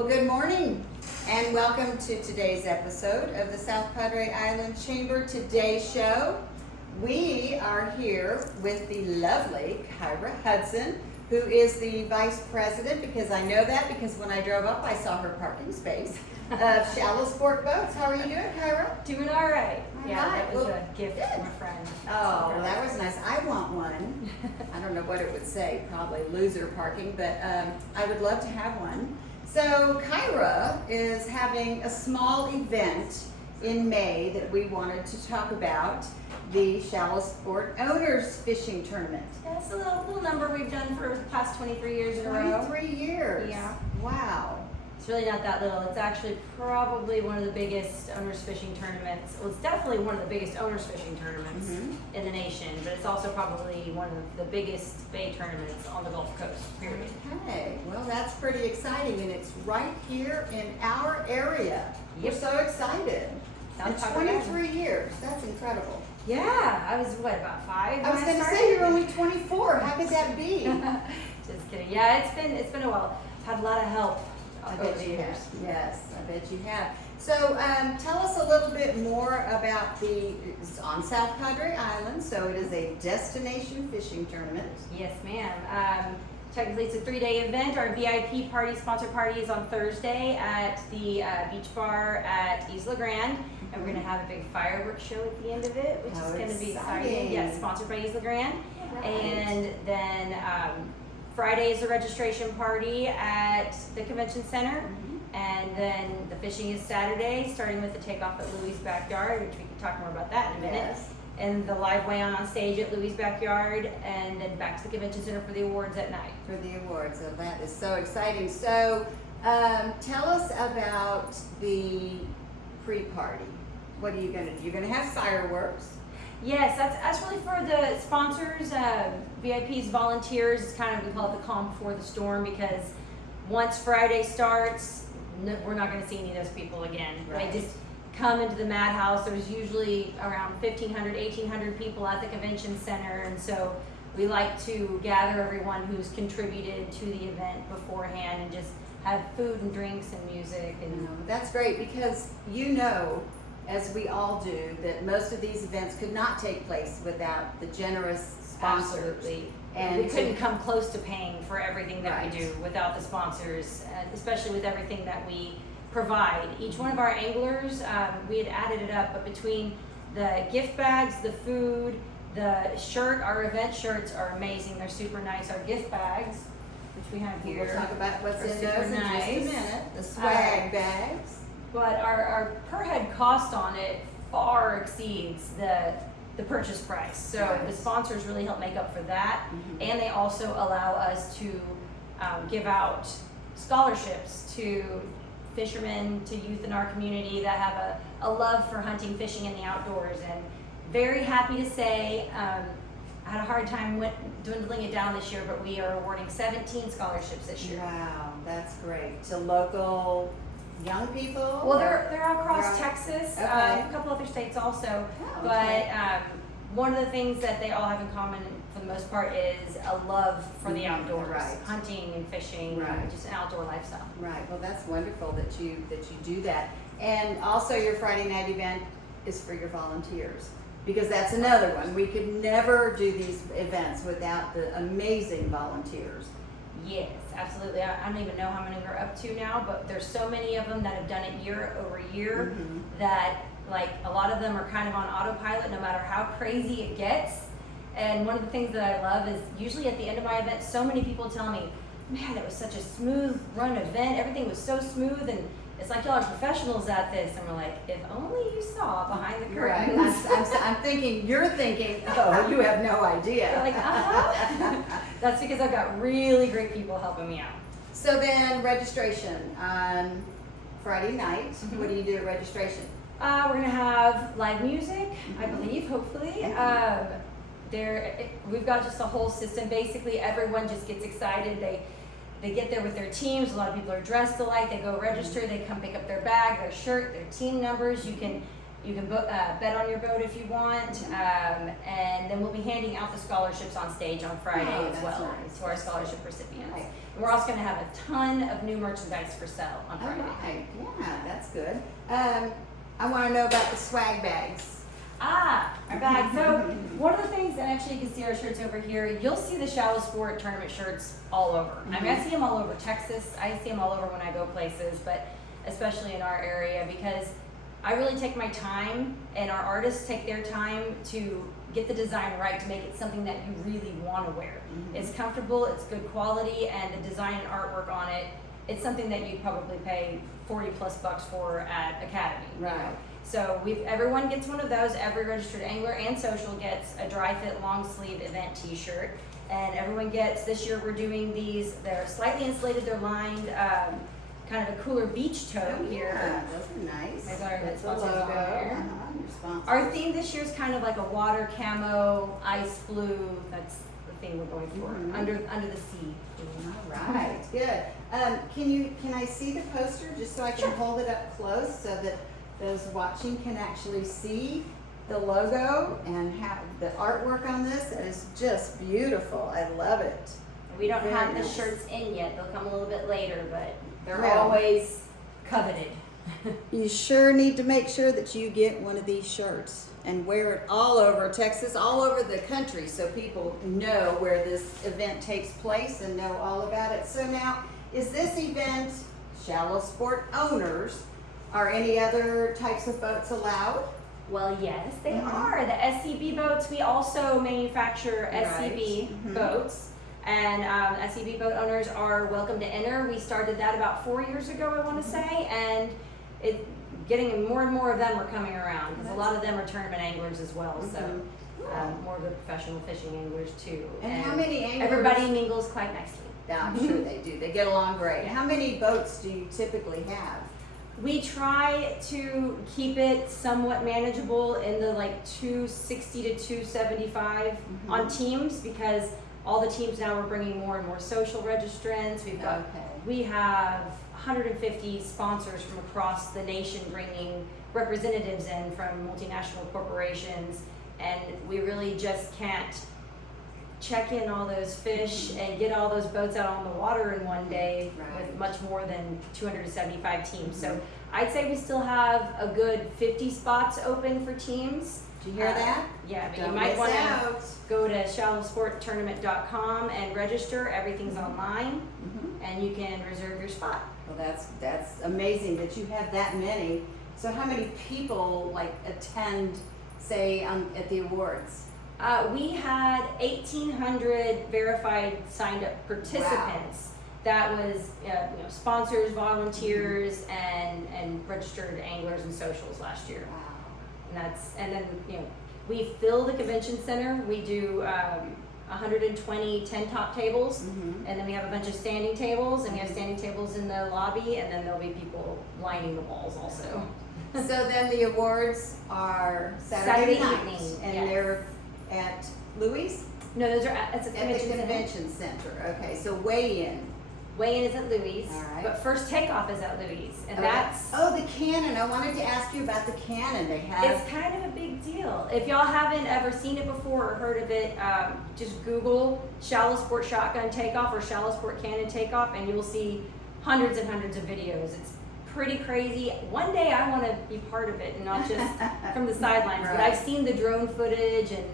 Well, good morning and welcome to today's episode of the South Padre Island Chamber Today Show. We are here with the lovely Kyra Hudson, who is the Vice President, because I know that because when I drove up I saw her parking space of Shallow Sport Boats. How are you doing, Kyra? Doing all right. Yeah, right. that was Well, a gift from a friend. Oh, well, that was nice. I want one. I don't know what it would say, probably loser parking, but I would love to have one. So Kyra is having a small event in May that we wanted to talk about, the Shallow Sport Owners Fishing Tournament. That's a little number we've done for the past 23 years in a row. 23 years. Yeah. Wow. It's really not that little. It's actually probably one of the biggest owners fishing tournaments. Well, it's definitely one of the biggest owners fishing tournaments in the nation, but it's also probably one of the biggest bay tournaments on the Gulf Coast, period. Okay, well that's pretty exciting, and it's right here in our area. Yep. We're so excited. And South Padre Island. 23 years, that's incredible. Yeah, I was about 5 I was when going to started? say you're only 24. How could that be? Just kidding. Yeah, it's been a while. I've had a lot of help I over bet the you years. have. Yes, I bet you have. So tell us a little bit more about it's on South Padre Island, so it is a destination fishing tournament. Yes, ma'am. Technically, it's a 3-day event. Our VIP sponsor party is on Thursday at the beach bar at Isla Grande. And we're going to have a big fireworks show at the end of it, which is going to be exciting. Yes, sponsored by Isla Grande. Right. And then Friday is the registration party at the convention center. And then the fishing is Saturday, starting with the takeoff at Louis' backyard, which we can talk more about that in a minute. Yes. And the live weigh-on stage at Louis' backyard, and then back to the convention center for the awards at night. For the awards, so that is so exciting. So tell us about the pre-party. What are you going to do? You're going to have fireworks. Yes, that's really for the sponsors, VIPs, volunteers. It's kind of, we call it the calm before the storm, because once Friday starts, we're not going to see any of those people again. Right. They just come into the madhouse. There's usually around 1,500, 1,800 people at the convention center, and so we like to gather everyone who's contributed to the event beforehand and just have food and drinks and music. And That's great because as we all do, that most of these events could not take place without the generous sponsors. absolutely. And we couldn't come close to paying for everything that Right. we do without the sponsors, especially with everything that we provide. Each one of our anglers, we had added it up, but between the gift bags, the food, the shirt, our event shirts are amazing. They're super nice. Our gift bags, which we have here, We'll talk about what's are in super those in just a nice. minute. The swag bags. But our per head cost on it far exceeds the purchase price. So Right. the sponsors really help make up for that. And they also allow us to give out scholarships to fishermen, to youth in our community that have a love for hunting, fishing, and the outdoors. And very happy to say, I had a hard time dwindling it down this year, but we are awarding 17 scholarships this year. Wow, that's great. To local young people? Well, they're all across They're all- Texas, Okay. a couple other states also. Oh, But okay. one of the things that they all have in common, for the most part, is a love for the outdoors, Right. hunting and fishing, Right. and just an outdoor lifestyle. Right, well, that's wonderful that you do that. And also your Friday night event is for your volunteers, because that's another one. We could never do these events without the amazing volunteers. Yes, absolutely. I don't even know how many we're up to now, but there's so many of them that have done it year over year that, like, a lot of them are kind of on autopilot no matter how crazy it gets. And one of the things that I love is usually at the end of my event, so many people tell me, man, it was such a smooth run event. Everything was so smooth, and it's like y'all are professionals at this. And we're like, if only you saw behind the Right, curtains. I'm thinking, you're thinking, oh, you have no idea. They're like, That's because I've got really great people helping me out. So then registration on Friday night, what do you do at registration? We're gonna have live music, I believe, hopefully. We've got just a whole system. Basically, everyone just gets excited. They get there with their teams. A lot of people are dressed alike. They go register. They come pick up their bag, their shirt, their team numbers. You can You can bet on your boat if you want, and then we'll be handing out the scholarships on stage on Friday Oh, as that's well nice. to our scholarship recipients. Right. And we're also going to have a ton of new merchandise for sale on All Friday. right, yeah, that's good. I want to know about the swag bags. Our bag. So one of the things, and actually you can see our shirts over here, you'll see the Shallow Sport tournament shirts all over. I mean, I see them all over Texas. I see them all over when I go places, but especially in our area, because I really take my time, and our artists take their time to get the design right to make it something that you really want to wear. It's comfortable, it's good quality, and the design and artwork on it, it's something that you'd probably pay $40+ for at Academy. Right. So everyone gets one of those. Every registered angler and social gets a dry fit long sleeve event t-shirt. And everyone gets, this year we're doing these, they're slightly insulated, they're lined, kind of a cooler beach toe here. Yeah, those are nice. There's our That's the sponsors on logo. there. Your sponsors. Our theme this year is kind of like a water camo, ice blue, that's the theme we're going for, under the sea. All right, good. Can I see the poster just so I can hold it up close so that those watching can actually see the logo and how the artwork on this? It is just beautiful. I love it. We don't Very have the nice. shirts in yet, they'll come a little bit later, but they're Well. always coveted. You sure need to make sure that you get one of these shirts and wear it all over Texas, all over the country, so people know where this event takes place and know all about it. So now, is this event Shallow Sport owners? Are any other types of boats allowed? Well, yes, they are. The SCB boats, we also manufacture SCB boats, and SCB boat owners are welcome to enter. We started that about 4 years ago, I want to say, and getting more and more of them are coming around, because a lot of them are tournament anglers as well, so more of the professional fishing anglers too. And how many anglers? Everybody mingles quite nicely. Yeah, I'm sure they do. They get along great. How many boats do you typically have? We try to keep it somewhat manageable in the like 260 to 275 on teams, because all the teams now are bringing more and more social registrants. We have 150 sponsors from across the nation bringing representatives in from multinational corporations, and we really just can't check in all those fish and get all those boats out on the water in one day with much more than 275 teams. So I'd say we still have a good 50 spots open for teams. Did you hear that? Yeah, but Don't you might miss want to out. go to shallowsporttournament.com and register. Everything's online, and you can reserve your spot. Well, that's amazing that you have that many. So how many people like attend, say, at the awards? We had 1,800 verified signed up participants. That was sponsors, volunteers, and registered anglers and socials last year. Wow. And then we fill the convention center. We do 120 10-top tables, and then we have a bunch of standing tables, and we have standing tables in the lobby, and then there'll be people lining the walls also. So then the awards are Saturday night, evening, and yes. they're at Louis? No, those are at the At convention the center. convention center. Okay, so weigh-in. Weigh-in is at Louis, All right. but first takeoff is at Louis, and Okay. that's the cannon. I wanted to ask you about the cannon they have. it's kind of a big deal. If y'all haven't ever seen it before or heard of it, just Google Shallow Sport Shotgun Takeoff or Shallow Sport Cannon Takeoff, and you will see hundreds and hundreds of videos. It's pretty crazy. One day I want to be part of it and not just from the sidelines. But I've seen the drone footage, and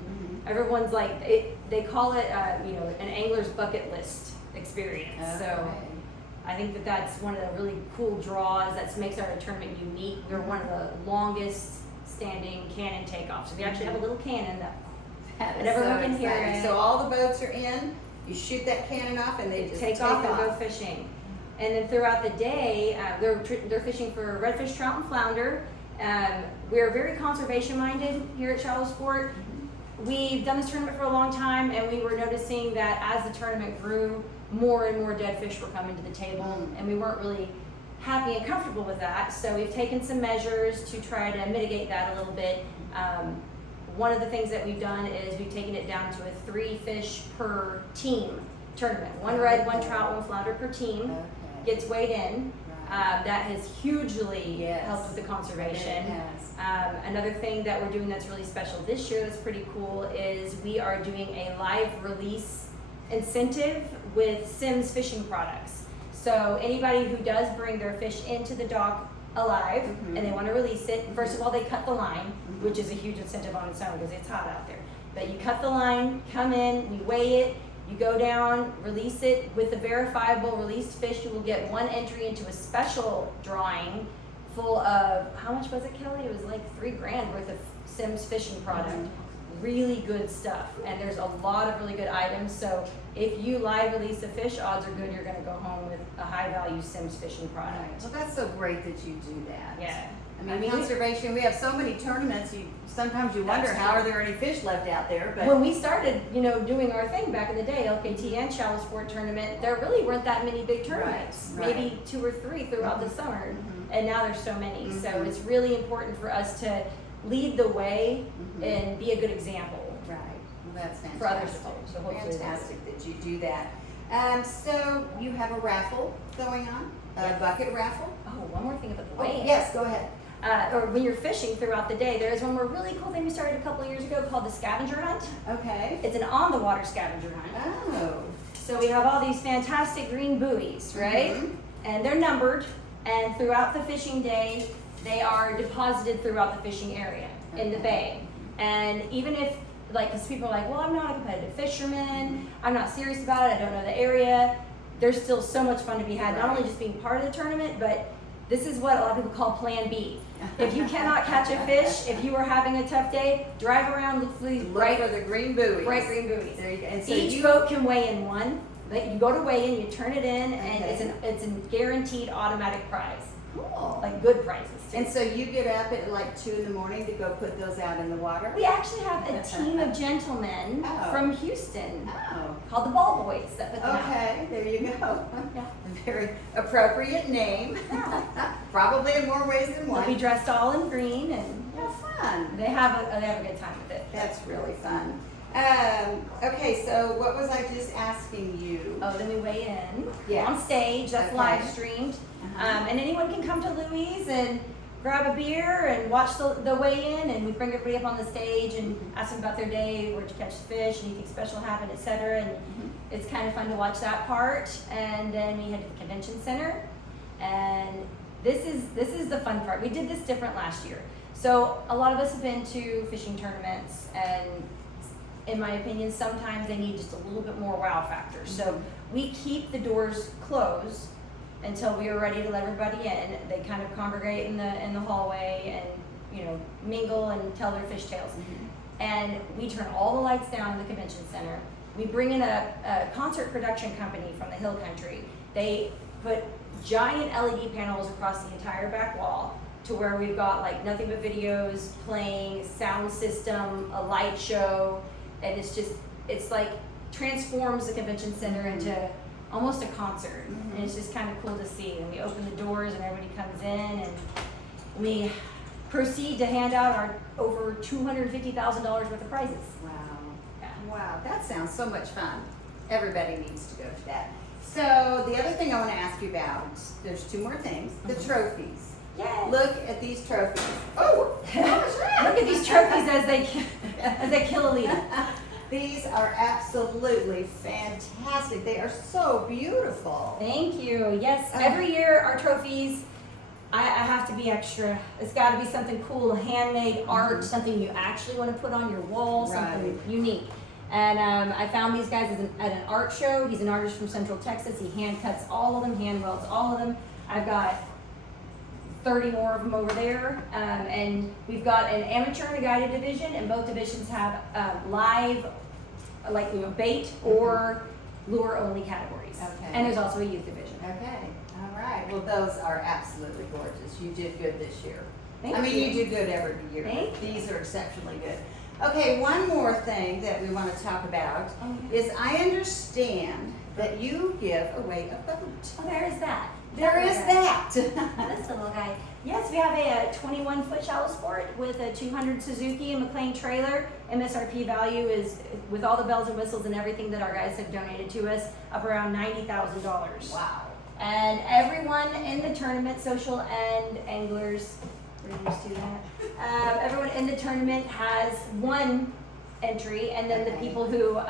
everyone's like, they call it an angler's bucket list experience. Okay. So I think that's one of the really cool draws that makes our tournament unique. We're one of the longest standing cannon takeoffs. So we actually have a little cannon That and is everyone so can hear exciting. it. So all the boats are in, you shoot that cannon off, and they just take off and go fishing. And then throughout the day, they're fishing for redfish, trout, and flounder. We're very conservation minded here at Shallow Sport. We've done this tournament for a long time, and we were noticing that as the tournament grew, more and more dead fish were coming to the table, and we weren't really happy and comfortable with that. So we've taken some measures to try to mitigate that a little bit. One of the things that we've done is we've taken it down to a 3 fish per team tournament. 1 red, 1 trout, 1 flounder per team gets weighed in. That has hugely Yes. helped with the conservation. Yes. Another thing that we're doing that's really special this year that's pretty cool is we are doing a live release incentive with Sims fishing products. So anybody who does bring their fish into the dock alive Mhm. and they want to release it, first of all, they cut the line, which is a huge incentive on its own because it's hot out there. But you cut the line, come in, we weigh it, you go down, release it. With the verifiable released fish, you will get one entry into a special drawing full of, how much was it, Kelly? It was like $3,000 worth of Sims fishing product. Really good stuff. And there's a lot of really good items. So if you live release a fish, odds are good you're going to go home with a high value Sims fishing product. Right. Well, that's so great that you do that. Yeah. I mean, conservation, we have so many tournaments, sometimes you wonder, That's how true. are there any fish left out there? But When we started, doing our thing back in the day, LKT and Shallow Sport Tournament, there really weren't that many big tournaments. Right. Maybe 2 or 3 throughout the summer. Mhm. And now there's so many. So Mhm. it's really important for us to lead the way Mhm. and be a good example. Right, well, that's fantastic. For others to follow, so hopefully they do. Fantastic that you do that. So you have a raffle going on, a Yes. bucket raffle? Oh, one more thing about the Oh, weigh-in. yes, go ahead. Or when you're fishing throughout the day, there's one more really cool thing we started a couple of years ago called the scavenger hunt. Okay. It's an on-the-water scavenger hunt. Oh. So we have all these fantastic green buoys, right? Mhm. And they're numbered, and throughout the fishing day, they are deposited throughout the fishing area in the bay. And even if, because people are like, well, I'm not a competitive fisherman, I'm not serious about it, I don't know the area, there's still so much fun to be had, not only just being part of the tournament, but this is what a lot of people call Plan B. If you cannot catch a fish, if you are having a tough day, drive around, look for these Look for the green buoys. bright green buoys. There you go. And so Each you, boat can weigh in one. Like, you go to weigh in, you turn it in, and Okay. it's a guaranteed automatic prize, cool. like good prizes too. And so you get up at like 2 in the morning to go put those out in the water? We actually have a team of gentlemen Oh. from Houston Oh. called the Ball Boys that put them out. Okay, there you go. Yeah. Very appropriate name. Probably in more ways than They'll be one. dressed all in green, and How fun. they have a good time with it. That's really fun. Okay, so what was I just asking you? Oh, then we weigh in Yes. on stage. That's Okay. live streamed, and anyone can come to Louise and grab a beer and watch the weigh-in, and we bring everybody up on the stage and ask them about their day, where'd you catch the fish, anything special happened, etc. And it's kind of fun to watch that part. And then we head to the convention center, and this is the fun part. We did this different last year. So a lot of us have been to fishing tournaments, and in my opinion, sometimes they need just a little bit more wow factor. So we keep the doors closed until we are ready to let everybody in. They kind of congregate in the hallway and mingle and tell their fish tales. And we turn all the lights down in the convention center. We bring in a concert production company from the Hill Country. They put giant LED panels across the entire back wall to where we've got like nothing but videos playing, sound system, a light show, and it's like transforms the convention center into almost a concert. And it's just kind of cool to see. And we open the doors and everybody comes in, and we proceed to hand out our over $250,000 worth of prizes. Wow. Yeah. Wow, that sounds so much fun. Everybody needs to go to that. So the other thing I want to ask you about, there's 2 more things. The trophies. Yay! Look at these trophies. Oh, what was that? Look at these trophies as they kill Alita. These are absolutely fantastic. They are so beautiful. Thank you. Yes, every year our trophies, I have to be extra. It's got to be something cool, handmade art, something you actually want to put on your wall, something unique. And I found these guys at an art show. He's an artist from Central Texas. He hand cuts all of them, hand welds all of them. I've got 30 more of them over there. And we've got an amateur and a guided division, and both divisions have live, bait or lure only categories. Okay. And there's also a youth division. Okay, all right. Well, those are absolutely gorgeous. You did good this year. Thank I mean, you. you do good every year. Thank you. These are exceptionally good. Okay, one more thing that we want to talk about is I understand that you give away a boat. Oh, there is that. There is that. This little guy. Yes, we have a 21-foot shallow sport with a 200 Suzuki and McLean trailer. MSRP value is, with all the bells and whistles and everything that our guys have donated to us, up around $90,000. Wow. And everyone in the tournament, social and anglers, we're used to that. Everyone in the tournament has one entry, and then the people who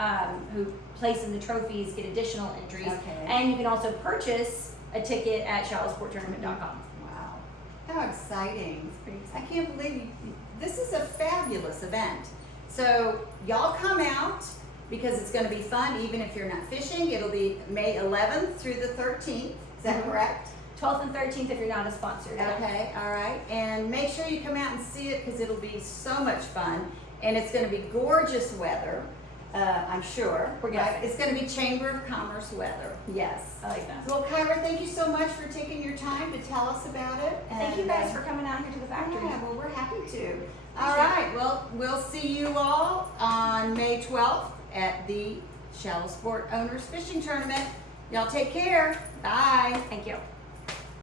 place in the trophies get additional entries. Okay. And you can also purchase a ticket at shallowsporttournament.com. Wow, how exciting. It's pretty I exciting. can't believe this is a fabulous event. So y'all come out because it's going to be fun even if you're not fishing. It'll be May 11th through the 13th. Is that correct? 12th and 13th if you're not a sponsor. Okay, all right. And make sure you come out and see it because it'll be so much fun. And it's going to be gorgeous weather, I'm sure. We're right? guessing. It's going to be Chamber of Commerce weather. Yes. I like that. Well, Kyra, thank you so much for taking your time to tell us about it. Thank you And, guys for coming out here to the factory. Yeah, well, we're happy to. All right, well, we'll see you all on May 12th at the Shallow Sport Owners Fishing Tournament. Y'all take care. Bye. Thank you.